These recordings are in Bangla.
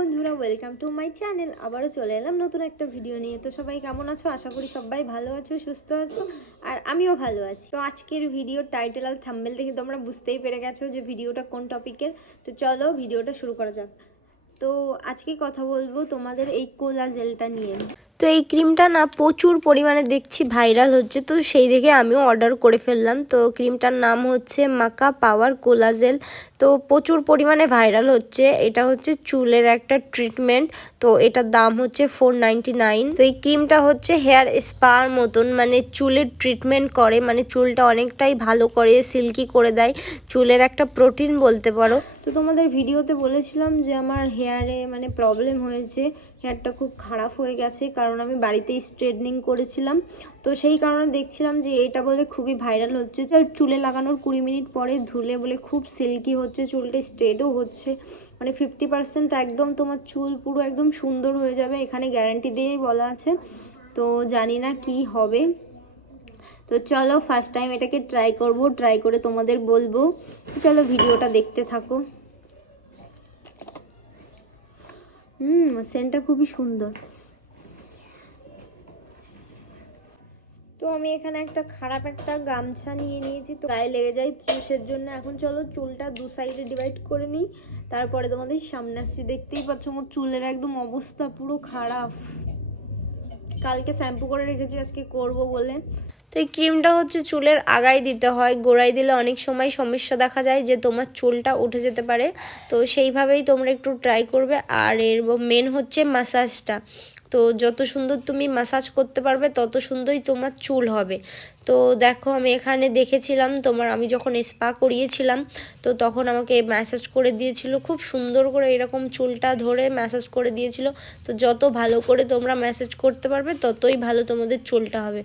বন্ধুরা, ওয়েলকাম টু মাই চ্যানেল। আবারও চলে এলাম নতুন একটা ভিডিও নিয়ে। তো সবাই কেমন আছো? আশা করি সবাই ভালো আছো, সুস্থ আছো, আর আমিও ভালো আছি। তো আজকের ভিডিওর টাইটেল আর থাম্বনেল দেখে তোমরা বুঝতেই পেরে গেছো যে ভিডিওটা কোন টপিকের। তো চলো ভিডিওটা শুরু করা যাক। তো আজকে কথা বলবো তোমাদের এই কোলাজেলটা নিয়ে। তো এই ক্রিমটা না প্রচুর পরিমাণে দেখছি ভাইরাল হচ্ছে, তো সেই দেখে আমিও অর্ডার করে ফেললাম। তো ক্রিমটার নাম হচ্ছে মাকা পাওয়ার কোলাজেল। তো প্রচুর পরিমাণে ভাইরাল হচ্ছে। এটা হচ্ছে চুলের একটা ট্রিটমেন্ট। তো এটার দাম হচ্ছে 499। তো এই ক্রিমটা হচ্ছে হেয়ার স্পার মতন, মানে চুলের ট্রিটমেন্ট করে, মানে চুলটা অনেকটাই ভালো করে, সিল্কি করে দেয়। চুলের একটা প্রোটিন বলতে পারো। তো তোমাদের ভিডিওতে বলেছিলাম যে আমার হেয়ারে মানে প্রবলেম হয়েছে, হেয়ারটা খুব খারাপ হয়ে গেছে, কারণ আমি বাড়িতেই স্ট্রেটনিং করেছিলাম। তো সেই কারণে দেখছিলাম যে এটা বলে খুবই ভাইরাল হচ্ছে। তো চুলে লাগানোর 20 মিনিট পরে ধুলে বলে খুব সিল্কি হচ্ছে, চুলটা স্ট্রেটও হচ্ছে, মানে 50% একদম তোমার চুল পুরো একদম সুন্দর হয়ে যাবে, এখানে গ্যারান্টি দিয়েই বলা আছে। তো জানি না কি হবে। তো চলো ফার্স্ট টাইম এটাকে ট্রাই করব, ট্রাই করে তোমাদের বলবো। চলো ভিডিওটা দেখতে থাকো। সেন্টটা খুবই সুন্দর। তো আমি এখানে একটা খারাপ একটা গামছা নিয়ে নিয়েছি, তো গায়ে লেগে যায় চুষের জন্য। এখন চলো চুলটা দু সাইডে ডিভাইড করে নিই, তারপরে তোমাদের সামনে আসছি। দেখতেই পাচ্ছ আমার চুলের একদম অবস্থা পুরো খারাপ। কালকে শ্যাম্পু করে রেখেছি, আজকে করব বলে। তো এই ক্রিমটা হচ্ছে চুলের আগায় দিতে হয়, গোড়ায় দিলে অনেক সময় সমস্যা দেখা যায় যে তোমার চুলটা উঠে যেতে পারে। তো সেইভাবেই তোমরা একটু ট্রাই করবে। আর এর মেন হচ্ছে ম্যাসাজটা। তো যত সুন্দর তুমি ম্যাসাজ করতে পারবে তত সুন্দরই তোমার চুল হবে। তো দেখো আমি এখানে দেখেছিলাম আমি যখন স্পা করিয়েছিলাম, তো তখন আমাকে ম্যাসাজ করে দিয়েছিল খুব সুন্দর করে, এরকম চুলটা ধরে ম্যাসাজ করে দিয়েছিল। তো যত ভালো করে তোমরা ম্যাসাজ করতে পারবে ততই ভালো তোমাদের চুলটা হবে।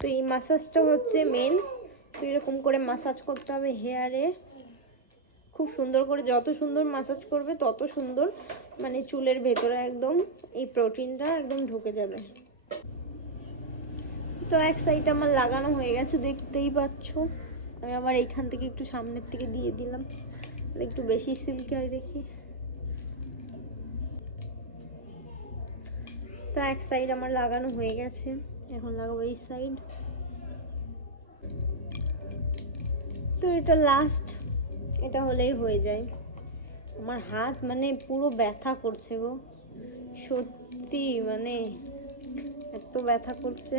তো এই ম্যাসাজটা হচ্ছে মেন। তো এরকম করে ম্যাসাজ করতে হবে হেয়ারে, খুব সুন্দর করে। যত সুন্দর ম্যাসাজ করবে তত সুন্দর, মানে চুলের ভেতরে একদম এই প্রোটিনটা একদম ঢুকে যাবে। তো এক সাইড আমার লাগানো হয়ে গেছে, দেখতেই পাচ্ছ। আমি আবার এইখান থেকে একটু সামনের থেকে দিয়ে দিলাম, একটু বেশি সিল্কি হয় দেখি। তো এক সাইড আমার লাগানো হয়ে গেছে, এখন লাগাবো এই সাইড। তো এটা লাস্ট, এটা হলেই হয়ে যায়। আমার হাত মানে পুরো ব্যথা করছে গো, সত্যি মানে এত ব্যথা করছে।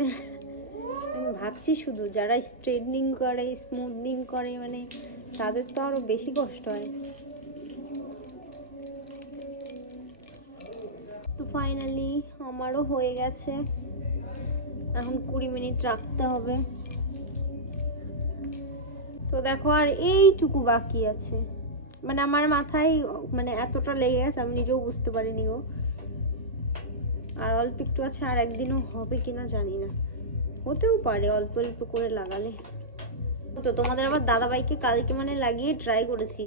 আমি ভাবছি শুধু যারা স্ট্রেটনিং করে, স্মুথনিং করে, মানে তাদের তো আরো বেশি কষ্ট হয়। তো ফাইনালি আমারও হয়ে গেছে, এখন 20 মিনিট রাখতে হবে। তো দেখো আর এইটুকু বাকি আছে, মানে আমার মাথায় মানে এতটা লেগে গেছে আমি নিজেও বুঝতে পারিনি গো। আর অল্প একটু আছে, আর একদিনও হবে কিনা জানি না, হতেও পারে অল্প অল্প করে লাগালে। তো তোমাদের আবার দাদাভাইকে কালকে মানে লাগিয়ে ট্রাই করেছি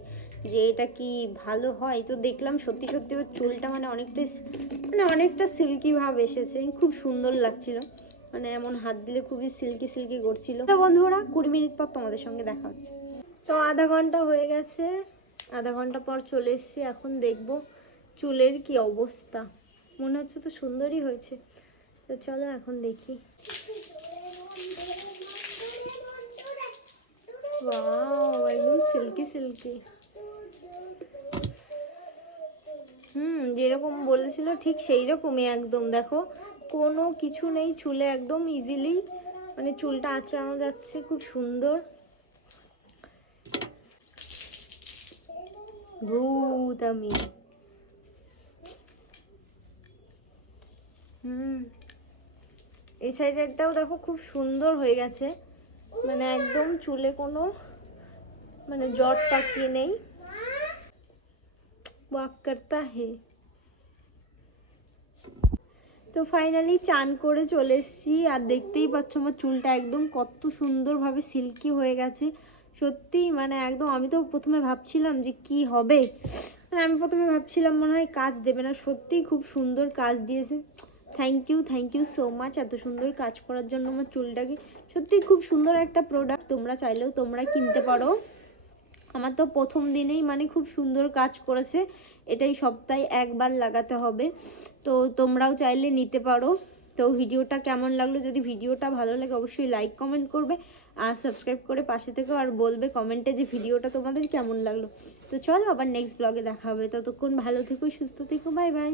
যে এটা কি ভালো হয়। তো দেখলাম সত্যি সত্যি ওর চুলটা মানে অনেকটা সিল্কি ভাব এসেছে, খুব সুন্দর লাগছিল, মানে এমন হাত দিলে খুবই সিল্কি সিল্কি করছিল। তো বন্ধুরা 20 মিনিট পর তোমাদের সঙ্গে দেখা হচ্ছে। তো আধা ঘন্টা হয়ে গেছে, আধা ঘন্টা পর চলে এসেছি। এখন দেখবো চুলের কি অবস্থা, মনে হচ্ছে তো সুন্দরই হয়েছে। তো চলো এখন দেখি। ওয়াও, একদম সিল্কি সিল্কি। যেরকম বলেছিল ঠিক সেই রকমই একদম। দেখো কোনো কিছু নেই চুলে, একদম ইজিলি মানে চুলটা আঁচড়ানো যাচ্ছে, খুব সুন্দর। ভূত আমি। এই সাইডেরটাও দেখো খুব সুন্দর হয়ে গেছে, মানে একদম চুলে কোনো মানে জট পাকিয়ে নেই। ওয়াক করতা হে। তো ফাইনালি চান করে চলে এসেছি, আর দেখতেই পাচ্ছ আমার চুলটা একদম কত সুন্দরভাবে সিল্কি হয়ে গেছে। সত্যি মানে একদম, আমি তো প্রথমে ভাবছিলাম যে কি হবে, মানে আমি প্রথমে ভাবছিলাম মনে হয় কাজ দেবে না, সত্যিই খুব সুন্দর কাজ দিয়েছে। থ্যাংক ইউ সো মাচ এত সুন্দর কাজ করার জন্য আমার চুলটাকে। সত্যিই খুব সুন্দর একটা প্রোডাক্ট, তোমরা চাইলেও তোমরা কিনতে পারো। আমার তো প্রথম দিনেই মানে খুব সুন্দর কাজ করেছে। এটাই সপ্তাহে একবার লাগাতে হবে, তো তোমরাও চাইলে নিতে পারো। তো ভিডিওটা কেমন লাগলো, যদি ভিডিওটা ভালো লাগে অবশ্যই লাইক কমেন্ট করবে আর সাবস্ক্রাইব করে পাশে থেকেও আর বলবে কমেন্টে যে ভিডিওটা তোমাদের কেমন লাগলো। তো চলো আবার নেক্সট ব্লগে দেখা হবে, ততক্ষণ ভালো থেকো, সুস্থ থেকো, বাই বাই।